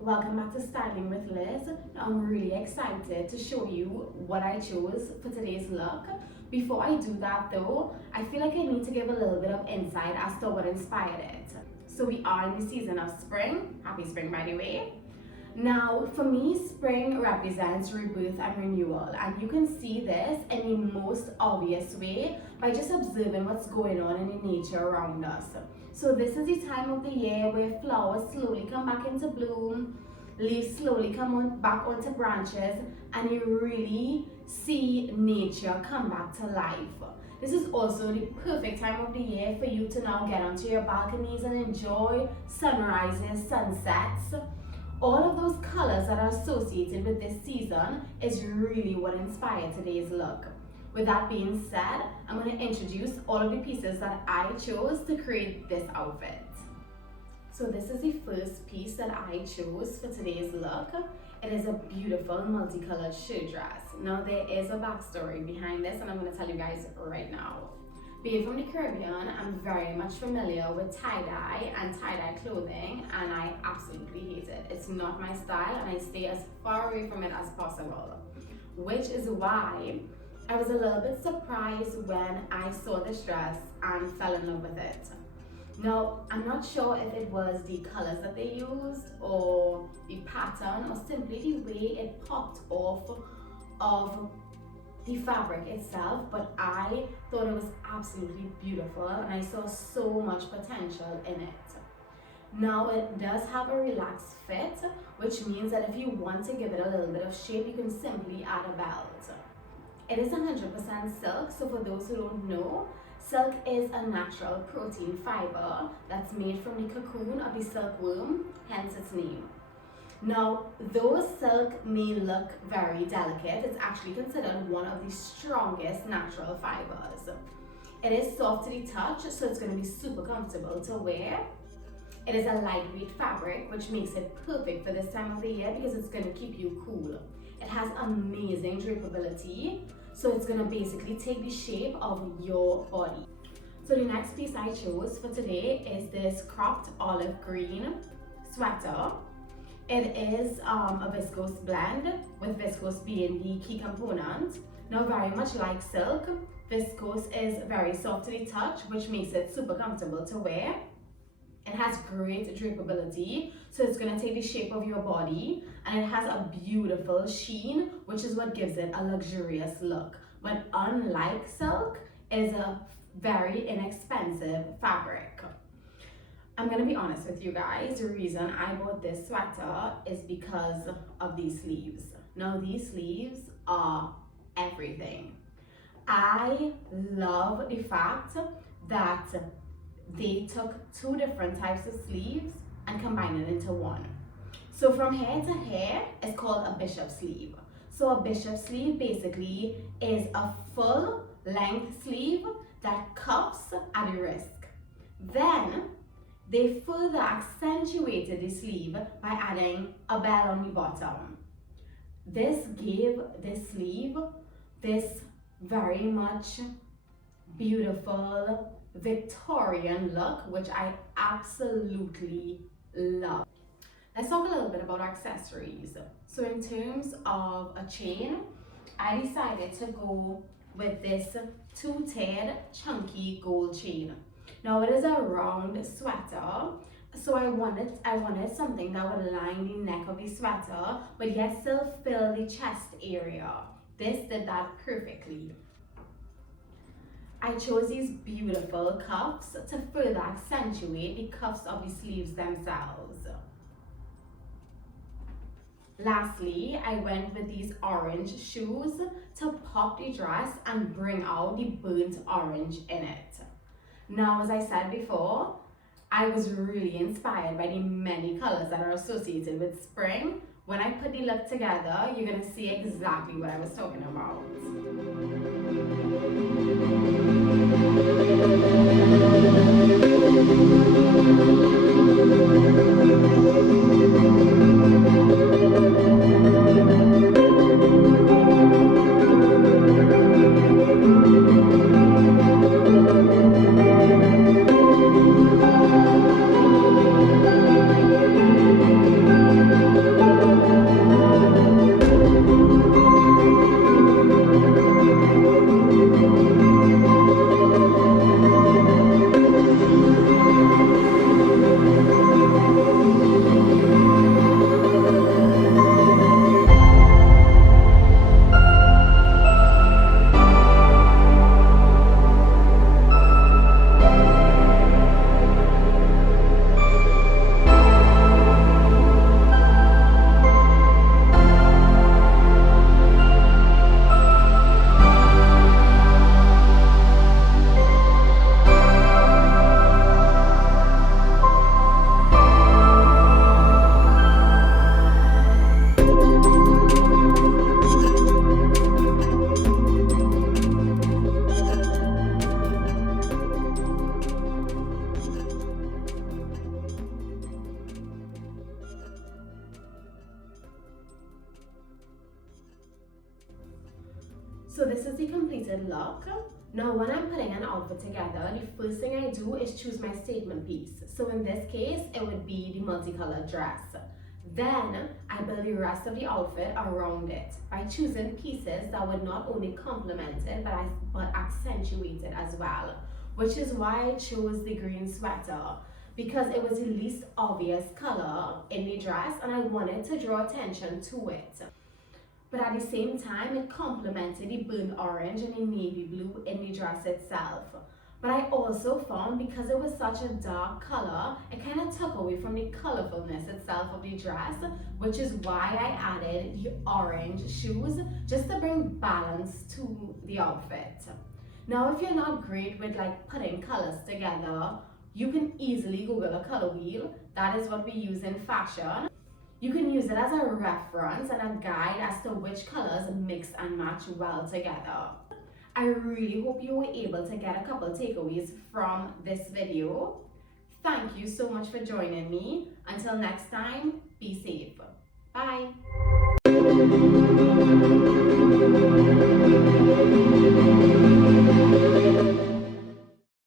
Welcome back to Styling with Liz. I'm really excited to show you what I chose for today's look. Before I do that though, I feel like I need to give a little bit of insight as to what inspired it. So we are in the season of spring. Happy spring, by the way. Now, for me, spring represents rebirth and renewal, and you can see this in the most obvious way by just observing what's going on in the nature around us. So this is the time of the year where flowers slowly come back into bloom, leaves slowly come back onto branches, and you really see nature come back to life. This is also the perfect time of the year for you to now get onto your balconies and enjoy sunrises, sunsets. All of those colors that are associated with this season is really what inspired today's look. With that being said, I'm going to introduce all of the pieces that I chose to create this outfit. So this is the first piece that I chose for today's look. It is a beautiful multicolored shirt dress. Now there is a backstory behind this and I'm going to tell you guys right now. Being from the Caribbean, I'm very much familiar with tie-dye and tie-dye clothing, and I absolutely hate it. It's not my style and I stay as far away from it as possible. Which is why I was a little bit surprised when I saw this dress and fell in love with it. Now, I'm not sure if it was the colors that they used or the pattern or simply the way it popped off of the fabric itself, but I thought it was absolutely beautiful and I saw so much potential in it. Now it does have a relaxed fit, which means that if you want to give it a little bit of shape, you can simply add a belt. It is 100% silk, so for those who don't know, silk is a natural protein fiber that's made from the cocoon of the silkworm, hence its name. Now, though silk may look very delicate, it's actually considered one of the strongest natural fibers. It is soft to the touch, so it's going to be super comfortable to wear. It is a lightweight fabric, which makes it perfect for this time of the year because it's going to keep you cool. It has amazing drapability, so it's going to basically take the shape of your body. So the next piece I chose for today is this cropped olive green sweater. It is a viscose blend, with viscose being the key component. Now, very much like silk, viscose is very soft to the touch, which makes it super comfortable to wear. It has great drapability, so it's going to take the shape of your body, and it has a beautiful sheen, which is what gives it a luxurious look. But unlike silk, it is a very inexpensive fabric. I'm gonna be honest with you guys, the reason I bought this sweater is because of these sleeves. Now these sleeves are everything. I love the fact that they took two different types of sleeves and combined it into one. So from hair to hair, it's called a bishop sleeve. So a bishop sleeve basically is a full length sleeve that cuffs at the wrist. Then they further accentuated the sleeve by adding a bell on the bottom. This gave this sleeve this very much beautiful Victorian look, which I absolutely love. Let's talk a little bit about accessories. So in terms of a chain, I decided to go with this two-tiered chunky gold chain. Now it is a round sweater, so I wanted something that would line the neck of the sweater, but yet still fill the chest area. This did that perfectly. I chose these beautiful cuffs to further accentuate the cuffs of the sleeves themselves. Lastly, I went with these orange shoes to pop the dress and bring out the burnt orange in it. Now, as I said before, I was really inspired by the many colors that are associated with spring. When I put the look together, you're gonna see exactly what I was talking about. So this is the completed look. Now when I'm putting an outfit together, the first thing I do is choose my statement piece. So in this case, it would be the multicolored dress. Then I build the rest of the outfit around it by choosing pieces that would not only complement it, but accentuate it as well. Which is why I chose the green sweater, because it was the least obvious color in the dress and I wanted to draw attention to it. But at the same time, it complemented the burnt orange and the navy blue in the dress itself. But I also found, because it was such a dark color, it kind of took away from the colorfulness itself of the dress, which is why I added the orange shoes, just to bring balance to the outfit. Now, if you're not great with like putting colors together, you can easily Google a color wheel. That is what we use in fashion. You can use it as a reference and a guide as to which colors mix and match well together. I really hope you were able to get a couple takeaways from this video. Thank you so much for joining me. Until next time, be safe. Bye.